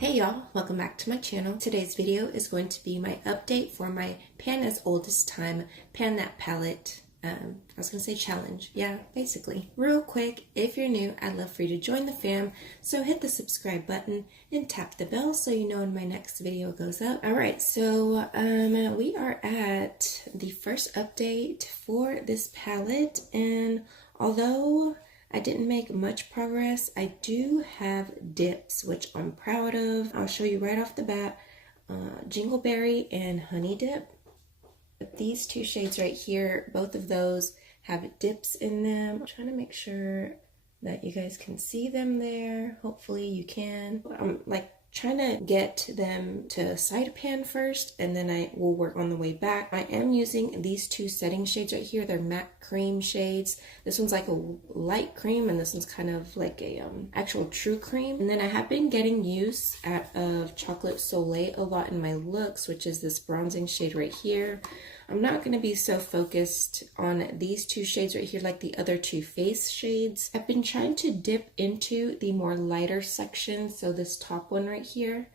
Hey y'all, welcome back to my channel. Today's video is going to be my update for my Pan as Old as Time Pan That Palette. I was gonna say challenge. Yeah, basically. Real quick, if you're new, I'd love for you to join the fam. So hit the subscribe button and tap the bell so you know when my next video goes up. Alright, so we are at the first update for this palette, and although I didn't make much progress, I do have dips, which I'm proud of. I'll show you right off the bat, Jingleberry and Honey Dip. But these two shades right here, both of those have dips in them. I'm trying to make sure that you guys can see them there. Hopefully you can. I'm like trying to get them to side pan first, and then I will work on the way back. I am using these two setting shades right here. They're matte cream shades. This one's like a light cream, and this one's kind of like a actual true cream. And then I have been getting use of Chocolate Soleil a lot in my looks, which is this bronzing shade right here. I'm not going to be so focused on these two shades right here like the other two face shades. I've been trying to dip into the more lighter section, so this top one right here.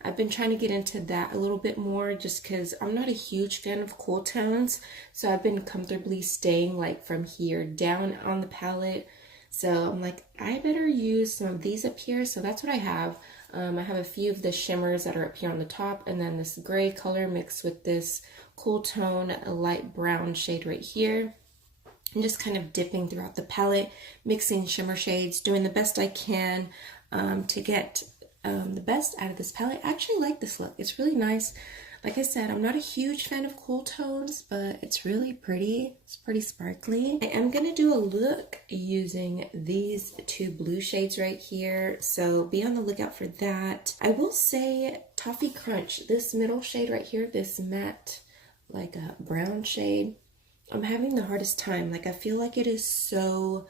I've been trying to get into that a little bit more just because I'm not a huge fan of cool tones, so I've been comfortably staying like from here down on the palette. So I'm like, I better use some of these up here, so that's what I have. I have a few of the shimmers that are up here on the top, and then this gray color mixed with this cool tone, a light brown shade right here. I'm just kind of dipping throughout the palette, mixing shimmer shades, doing the best I can to get the best out of this palette. I actually like this look. It's really nice. Like I said, I'm not a huge fan of cool tones, but it's really pretty. It's pretty sparkly. I am going to do a look using these two blue shades right here, so be on the lookout for that. I will say Toffee Crunch, this middle shade right here, this matte like a brown shade, I'm having the hardest time. Like, I feel like it is so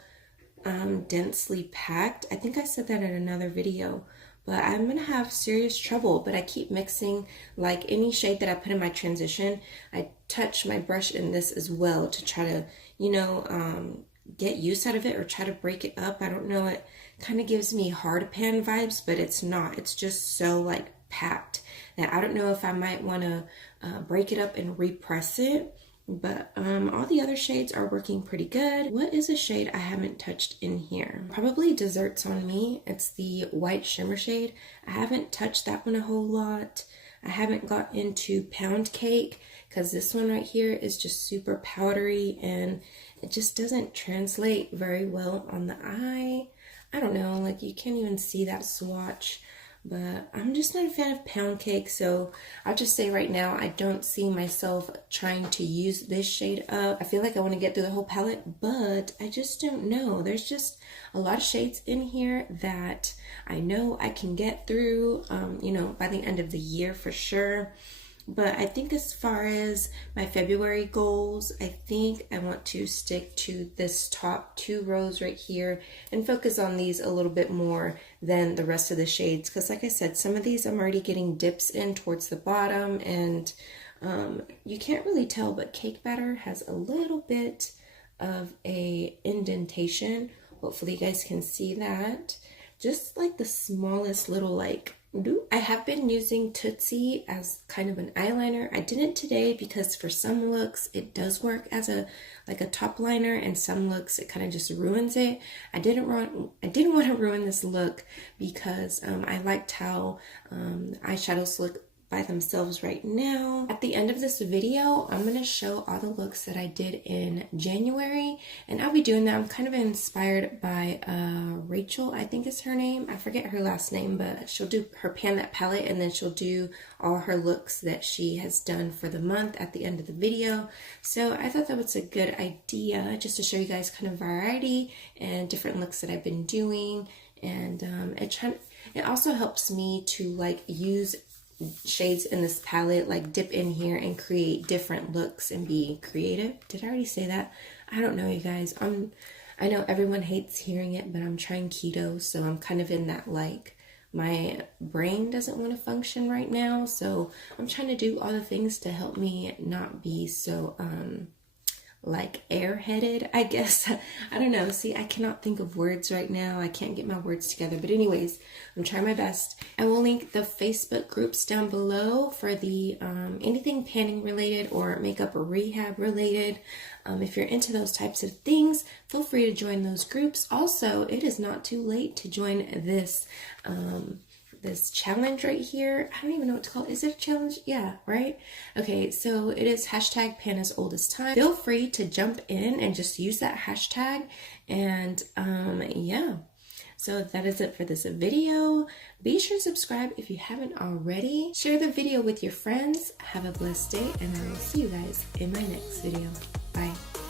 densely packed. I think I said that in another video, but I'm gonna have serious trouble. But I keep mixing, like any shade that I put in my transition, I touch my brush in this as well to try to, you know, get use out of it or try to break it up. I don't know, it kind of gives me hard pan vibes, but it's not. It's just so like packed that I don't know if I might want to break it up and repress it. But all the other shades are working pretty good. What is a shade I haven't touched in here? Probably Desserts on Me. It's the white shimmer shade. I haven't touched that one a whole lot. I haven't got into Pound Cake because this one right here is just super powdery and it just doesn't translate very well on the eye. I don't know, like you can't even see that swatch. But I'm just not a fan of Pound Cake, so I'll just say right now I don't see myself trying to use this shade up. I feel like I want to get through the whole palette, but I just don't know. There's just a lot of shades in here that I know I can get through, you know, by the end of the year for sure. But I think as far as my February goals, I think I want to stick to this top two rows right here and focus on these a little bit more than the rest of the shades. Because like I said, some of these I'm already getting dips in towards the bottom, and you can't really tell, but Cake Batter has a little bit of a indentation. Hopefully you guys can see that. Just like the smallest little like I have been using Tootsie as kind of an eyeliner. I didn't today because for some looks it does work as a like a top liner, and some looks it kind of just ruins it. I didn't want to ruin this look because I liked how eyeshadows look by themselves right now. At the end of this video, I'm going to show all the looks that I did in January, and I'll be doing that. I'm kind of inspired by Rachel, I think is her name. I forget her last name, but she'll do her Pan That palette, and then she'll do all her looks that she has done for the month at the end of the video. So I thought that was a good idea just to show you guys kind of variety and different looks that I've been doing, and it also helps me to like use shades in this palette, like dip in here and create different looks and be creative. Did I already say that? I don't know, you guys. I know everyone hates hearing it, but I'm trying keto, so I'm kind of in that like my brain doesn't want to function right now, so I'm trying to do all the things to help me not be so like airheaded, I guess. I don't know. See, I cannot think of words right now. I can't get my words together. But anyways, I'm trying my best. I will link the Facebook groups down below for the anything panning related or makeup or rehab related. If you're into those types of things, feel free to join those groups. Also, it is not too late to join this this challenge right here. I don't even know what to call it. Is it a challenge? Yeah, right? Okay, so it is hashtag Panta's oldest time. Feel free to jump in and just use that hashtag. And yeah, so that is it for this video. Be sure to subscribe if you haven't already. Share the video with your friends. Have a blessed day, and I will see you guys in my next video. Bye.